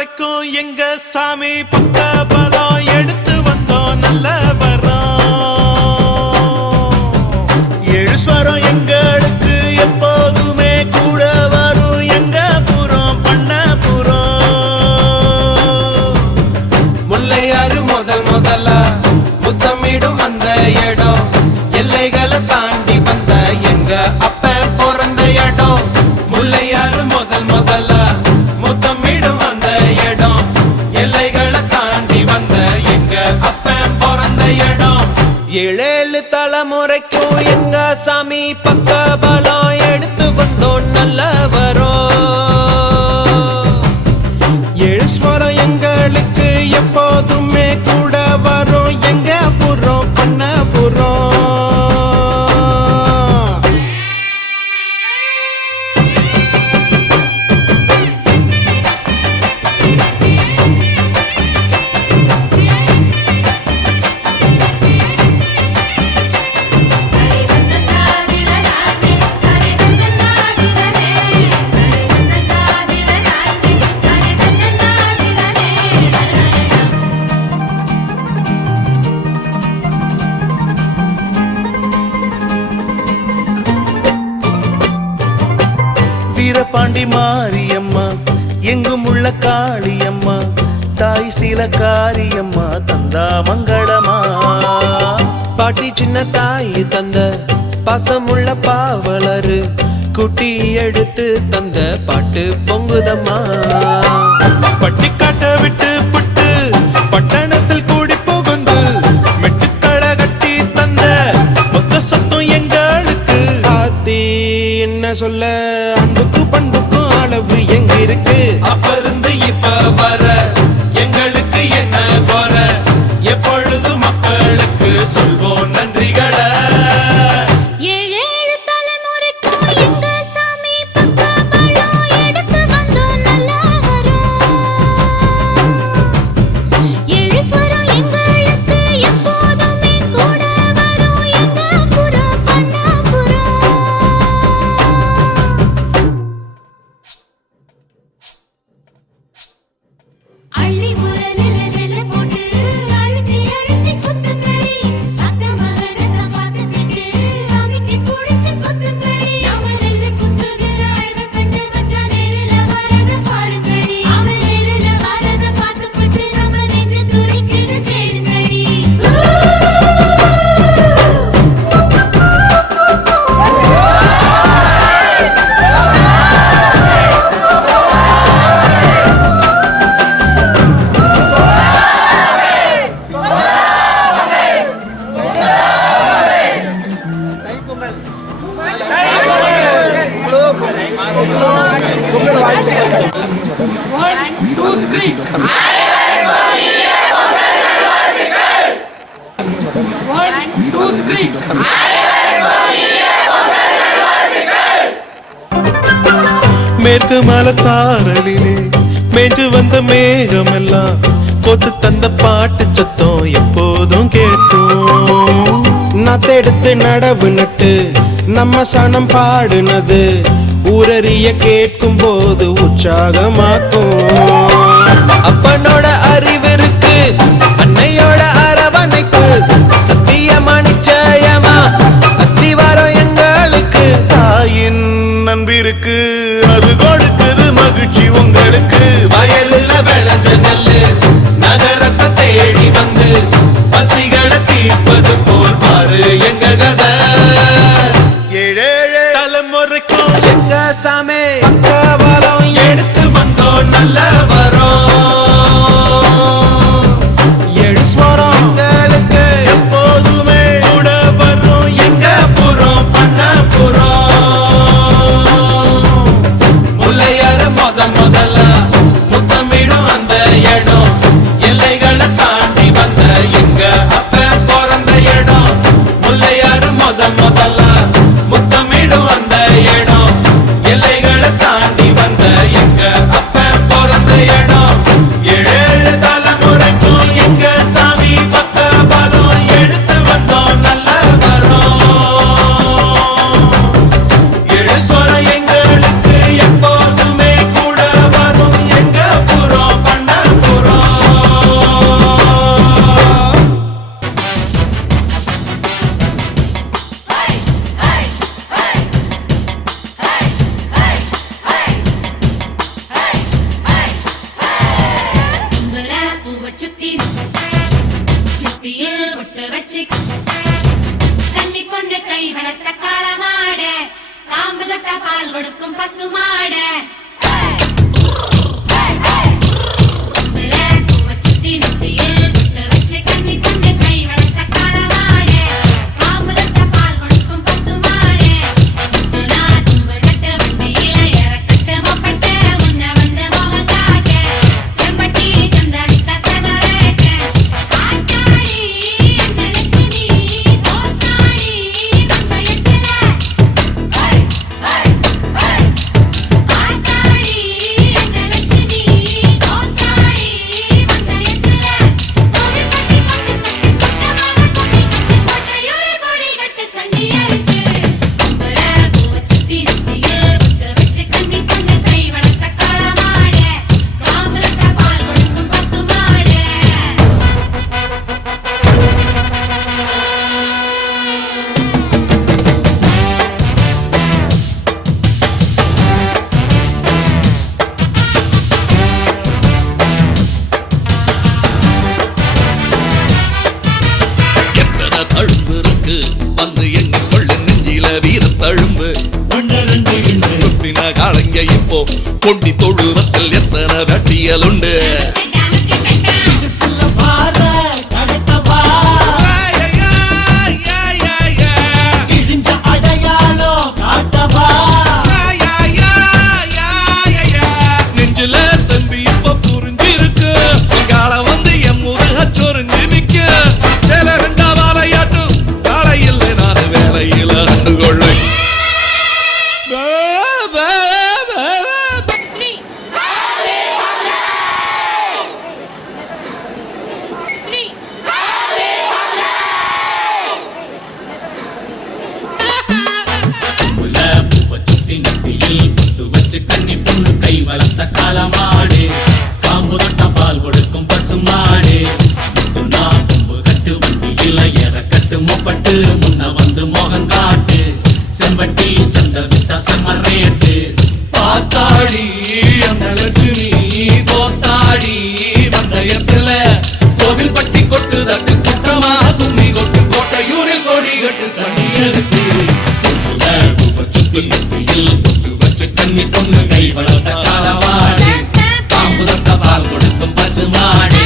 தலைமுறைக்கும் எங்க சாமி பக்க பலம் எடுத்து வந்தோம் நல்ல வரோம். ஏழு ஸ்வரம் எங்களுக்கு எப்போதுமே கூட வரும் எங்க புறம் பண்ணபுரம். முல்லையாறு முதலா முத்தமிடும் அந்த இடம் எல்லைகளை தாண்டி வந்த எங்க அப்ப பிறந்த இடம். முல்லையாறு முதலா முத்தமிடும் அந்த இடம் எல்லைகளை தாண்டி வந்த எங்க அப்ப பிறந்த இடம். ஏழேழு தலைமுறைக்கும் எங்க சாமி பக்க பலம் எடுத்து வந்தோம் நல்ல வரோம். ஏழு ஸ்வரம் எங்களுக்கு எப்போதுமே கூட வரும் எங்க புறம் பண்ணபுரம். வீரபாண்டி மாரியம்மா எங்கும் உள்ள காளியம்மா தாய் சில காரியம்மா தந்தா மங்களமா. பாட்டி சின்ன தாய் தந்த பாசமுள்ள பாவலரு குட்டி எடுத்து தந்த பாட்டு பொங்குதம்மா. பட்டிக்காட்ட விட்டு புட்டு பட்டணத்தில் கூடி புகுந்து மெட்டுக்கள கட்டி தந்த மொத்த சொத்தும் எங்களுக்கு. ஆத்தி என்ன சொல்ல அன்புக்கு பண்புக்கும் அளவு எங்க இருக்கு. அப்ப இருந்து இப்ப வர எங்களுக்கு என்ன குற எப்பொழுது மக்களுக்கு சொல்வோம் நன்றிகளை. ஏழேழு தலைமுறைக்கும் எங்க சாமி பக்க பலம் எடுத்து வந்தோம் நல்ல வரோம். ஏழு ஸ்வரம் எங்களுக்கு எப்போதுமே கூட வரும் எங்க புறம் பண்ணபுரம். அள்ளி முரலில நெல்ல போட்டு அழுத்தி அழுத்தி குத்துங்கடி. அத்த மகனத பார்த்துக்கிட்டு சாமிக்கு பிடிச்சு குத்துங்கடி. அவன் நெல்ல குத்துகிற அழக கண்டு வச்சா நேரில வரத பாருங்கடி. அவன் நேரில வரத பார்த்துப்பட்டு நம்ம நெஞ்சு துடிக்குது கேளுங்கடி. மேற்கு மலை சாரலிலே மேஞ்சு வந்த மேகம் எல்லாம் கொத்து தந்த பாட்டு சத்தம் எப்போதும் கேட்கும். நத்தெடுத்து நடவு நட்டு நம்ம சனம் பாடுனது ஊரறிய கேட்கும் போது உற்சாகமாக்கும். அப்பனோட அறிவிருக்கு அன்னையோட அரவணைப்பு சத்தியமா நிச்சயமா அஸ்திவாரம் எங்களுக்கு. தாயின் நண்பிருக்கு அது கொடுக்குது மகிழ்ச்சி உங்களுக்கு. வயலில் விளைஞ்ச நெல்லு நகரத்தை தேடி வந்து பசிகளை தீர்ப்பது போல் பாரு எங்க கதை. ஏழேழு தலைமுறைக்கும் எங்க சாமி பக்க பலம் எடுத்து வந்தோம் நல்ல வரோம். பசுமாட வந்து எண்ணிக்கொள்ள நெஞ்சில வீர தழும்பு காலங்க இப்போ கொண்டி தொழுவத்தில் எத்தனை வெட்டியல் உண்டு நெஞ்சில தம்பி இப்ப புரிஞ்சிருக்கு கால வந்து என் முருக சொரிஞ்சு நிக்க சில ரெண்டா வாழையாட்டும் காலையில் நான் வேலையில கண்டு கொள்ளை கண்ணி பொண்ணு கை வளர்த்த காலமாடு காம்பு தொட்ட பால் கொடுக்கும் பசுமாடு கொம்பு கட்டு வண்டியில எற கட்டு மொப்பட்டு முன்ன வந்து மோகங்காட்டு செம்பட்டி சந்த வித்த செம்மரேட்டு பாத்தாடி அந்த லட்சுமி தோத்தாடி வந்தயத்துல கோவில் பட்டி கொட்டு தட்டு குட்டமா கும்மி கொட்டு கோட்டையூரில் கோடி கட்டு சண்டியருக்கு சுத்தி நெத்தியில் பொட்டு வச்சு கண்ணி பொண்ணு கை வளர்த்த காலமாடு காம்பு தொட்ட பால் கொடுக்கும் பசுமாடு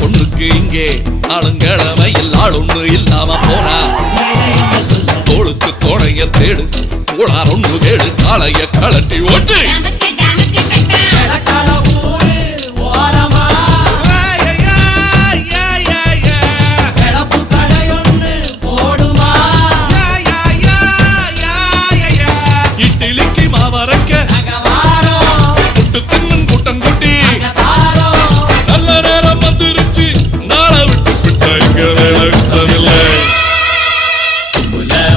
பொண்ணுக்கு இங்கே ஆளுங்கிழமையில் ஆளொண்ணு இல்லாம போனா தோளுக்கு தோழைய தேடு கோளார் ஒண்ணு கேடு காளைய கலட்டி ஓட்டு இட்லிக்கு மாவரைக்க புட்டு தின்னும் கூட்டம் கூட்டி நல்ல நேரம் வந்துருச்சு நாளை விட்டு விட்டாங்க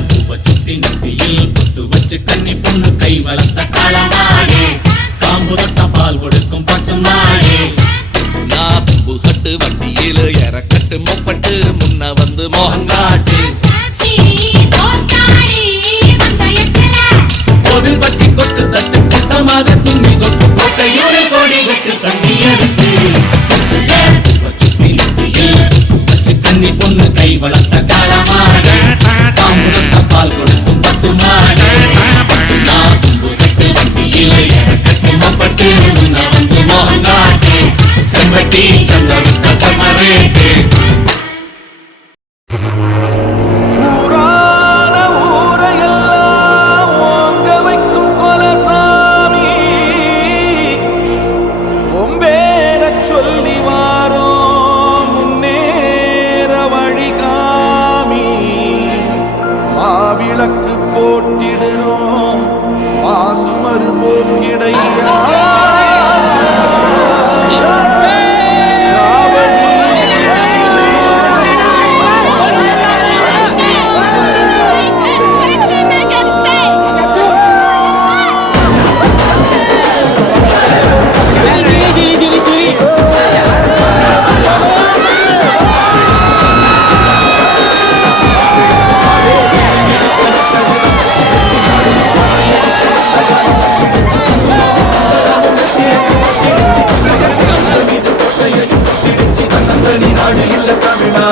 பூவ சுத்தி நெத்தியில் பொட்டு வச்சு கண்ணி பொண்ணு கை வளர்த்த காலமாடு காம்பு தொட்ட பால் கொடுக்கும் பசுமாடு நாம்பு கட்டு வண்டியில எறக்கட்டு மொப்பட்டு முன்ன வந்து மோகங்காட்டு கோவில் பட்டி கொட்டு தட்டு கூட்டமாக தும்மி கொட்டு கோட்டையூரில் கோடி கட்டு சண்டியருக்கு கண்ணி பொண்ணு கை வளர்த்த காலமாடு காம்பு தொட்ட பால் கொடுக்கும் பசுமாடு நாம்பு கட்டு வண்டியில எறக்கட்டு மொப்பட்டு முன்ன வந்து மோகங்காட்டு செம்பட்டி சந்த வித்த செம்மரேட்டு ஊரான ஊரையெல்லாம் ஓங்க வைக்கும் கொலசாமி ஒம்பேரச் சொல்லி வாரோம் முன்னேற வழிகாமி மாவிளக்கு போட்டிடுறோம் மாசுமறு போக்கிடையா காவடி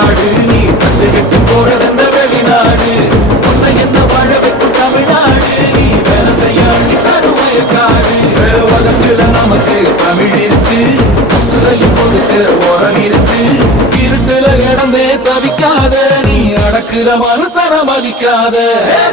தமிழ்நாடு நீ தந்துகிட்டு போறதென்ன வெளிநாடு உன்னை என்ன வாழ வைக்கும் தமிழ்நாடு நீ வேலை செய்ய அள்ளி தரும் வயக்காடு உலகத்துல நமக்கு தமிழ் இருக்கு உசுரையும் கொடுக்க உரம் இருக்கு இருட்டுல கிடந்தே தவிக்காத நீ அடக்குற மனுஷன மதிக்காத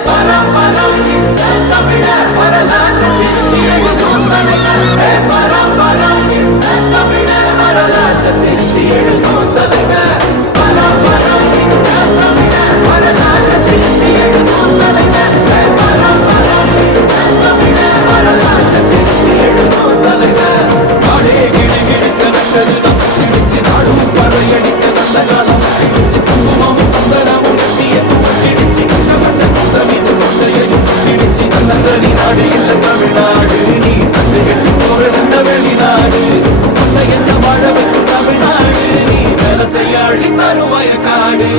பரம் பரம் இந்த தமிழ வரலாற்று திருத்தி எழுதும் தலைவர் பரம் பரம் இந்த தமிழ வரலாற்று திருத்தி எழுதும் தலைவர் பரம் பரம் இந்த தமிழ வரலாற்று திருத்தி எழுதும் தலைவர் பரம் பரம் இந்த தமிழ வரலாற்று திருத்தி எழுதும் தலைவர் நாடே கிளி கிழிக்க நல்லதுதான் இடிச்சு நாடும் பறையடிக்க நல்ல காலம் இடிச்சு குங்குமம் சந்தனமும் நெத்தியமும் இடிச்சு கண்ட வந்த குண்டம் இது கொண்டையையும் இடிச்சு நல்லந்தனி நாடு இல்ல தமிழ்நாடு நீ தந்துகிட்டு போறதென்ன வெளிநாடு உன்னை என்ன வாழ வைக்கும் தமிழ்நாடு நீ வேலை செய்ய அள்ளி தரும் வயக்காடு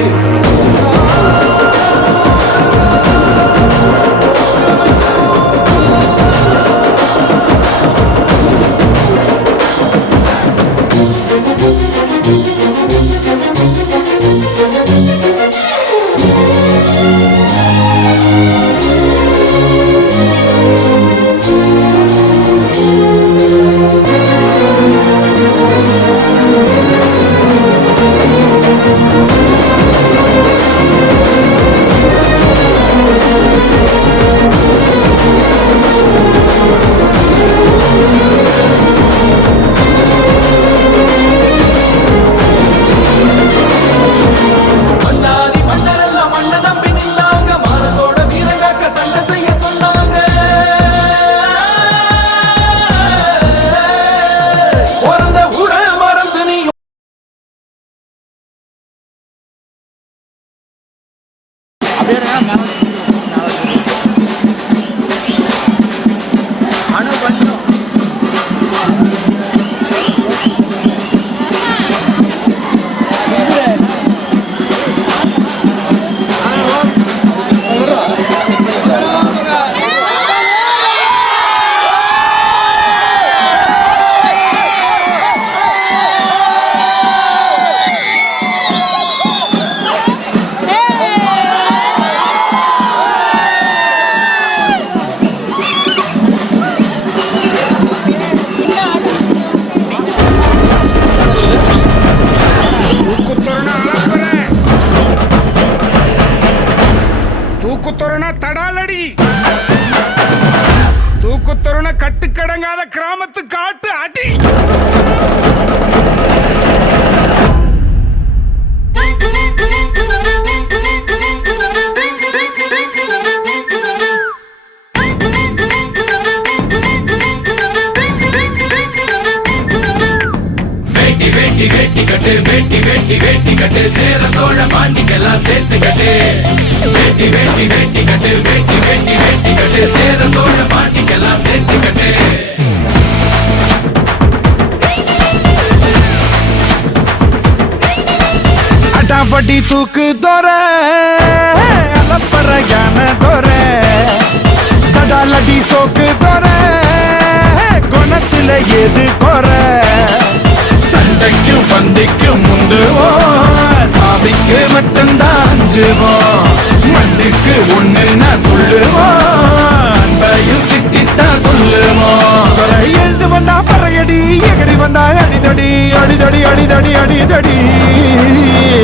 மன்னாதி மன்னரெல்லாம் மண்ண நம்பி நின்னாங்க மானத்தோட வீரங்காக்க சண்டை செய்ய சொன்னாங்க பிறந்த ஊர மறந்து நீ தூக்குத்தொரண தடாலடி தூக்குத்தொரண கட்டுக்கடங்காத கிராமத்து காட்டு அடி வேட்டி வேட்டி வேட்டி கட்டு வேட்டி வேட்டி வேட்டி கட்டு சேர சோழ பாண்டிக்கெல்லாம் சேர்த்து கட்டு வேட்டி வேட்டி வேட்டி கட்டு வேட்டி வேட்டி வேட்டி கட்டு சேர சோழ பாண்டிக்கெல்லாம் சேர்த்து கட்டு அடாபடி தூக்கு தோற அலப்பற யான தோற தடாலடி சோக்கு தோற குணத்துல எது கோர சண்டைக்கும் பந்திக்கும் முந்துவோம் சாவிக்கு மட்டும்தான் அஞ்சுவோம் மண்ணுக்கு ஒண்ணுன்னா துள்ளுவோம் அன்பையும் திட்டித்தான் சொல்லுவோம் எழுந்து வந்தா பறையடி எகரி வந்தா அடிதடி அடிதடி அடிதடி அடிதடி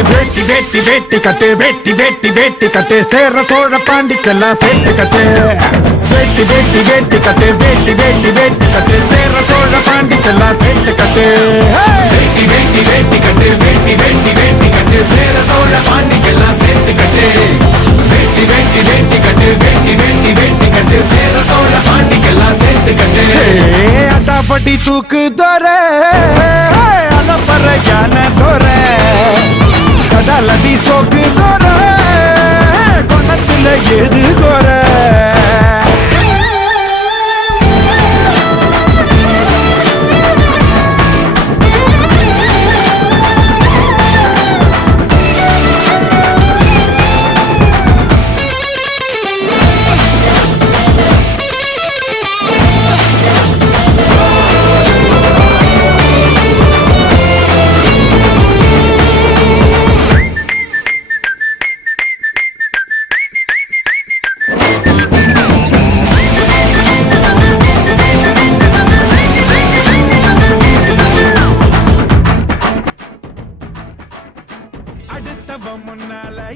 வேட்டி வேட்டி வேட்டி கட்டு வேட்டி வேட்டி வேட்டி கட்டு சேர சோழ பாண்டிக்கெல்லாம் சேர்த்து கட்டு வேட்டி வேட்டி வேட்டி கட்டு வேட்டி வேட்டி வேட்டி கட்டு சேர சோழ பாண்டிக்கெல்லாம் சேர்த்து கட்டு வேட்டி வேட்டி வேட்டி கட்டு வேட்டி வேட்டி வேட்டி கட்டு சேர சோழ பாண்டிக்கெல்லாம் சேர்த்து கட்டு வேட்டி வேட்டி வேட்டி கட்டு வேட்டி வேட்டி வேட்டி கட்டு சேர சோழ பாண்டிக்கெல்லாம் சேர்த்து கட்டு அடாபடி தூக்கு தோற அலப்பற யான தோற கடலடி சோக்கு தோற குணத்துல எது கோர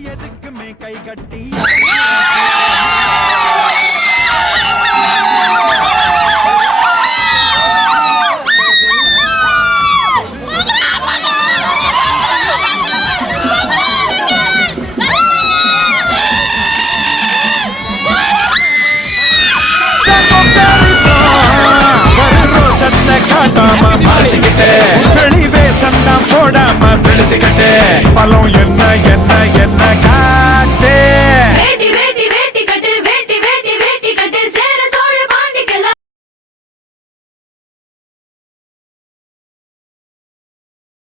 எதுக்குமே கை கட்டி காட்டாம மறைச்சுக்கிட்டு வெளிவே சண்டா போடாம வெளுத்துக்கிட்டு பலம் என்ன